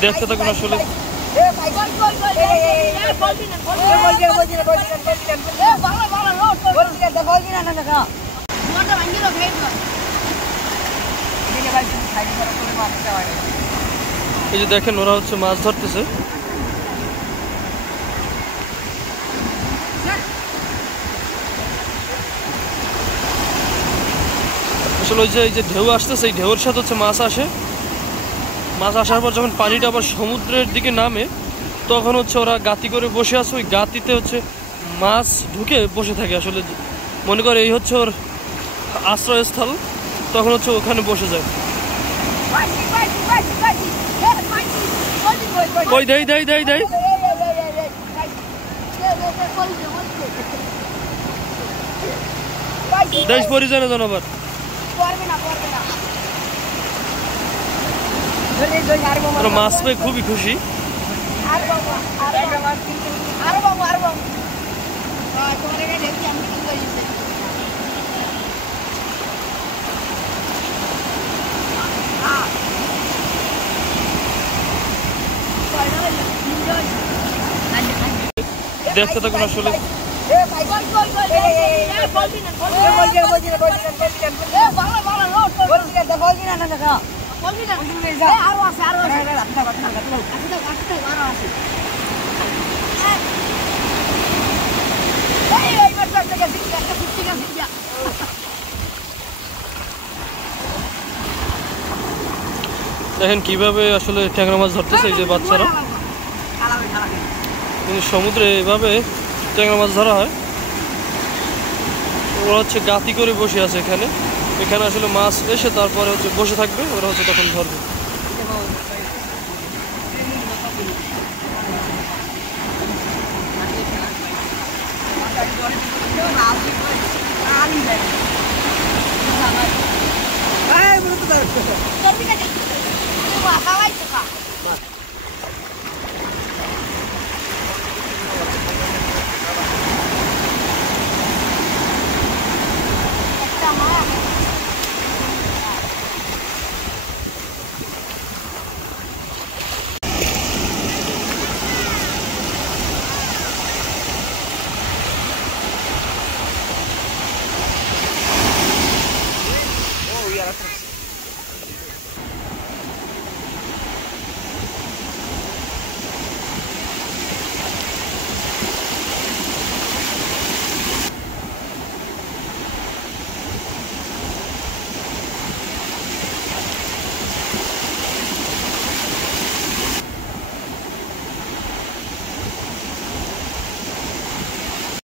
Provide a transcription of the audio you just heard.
দেখতে থাকুন আসলে। এই যে দেখেন ওরা হচ্ছে মাছ ধরতেছে। আসলে ওই যে ঢেউ আসতেছে, এই ঢেউর সাথে হচ্ছে মাছ আসে। মাছ আসার পর যখন পানিটা আবার সমুদ্রের দিকে নামে তখন হচ্ছে ওরা গাতি করে বসে আছে, ওই গাতিতে হচ্ছে মাছ ঢুকে বসে থাকে। আসলে মনে করে এই হচ্ছে ওর আশ্রয়স্থল, তখন হচ্ছে ওখানে বসে যায়। ওই দেই দেই দেই দেই দেশ পরিজনে জনবার মাছ পেয়ে খুবই খুশি। দেখতে থাকুন আসলে। দেখেন কিভাবে আসলে ট্যাংরা মাছ ধরতেছে এই যে বাচ্চারা। কিন্তু সমুদ্রে এভাবে ট্যাংরা মাছ ধরা হয়। ওরা হচ্ছে গাতি করে বসে আছে এখানে। এখানে আসলে মাছ এসে তারপরে হচ্ছে বসে থাকবে, ওরা হচ্ছে তখন ধরবে।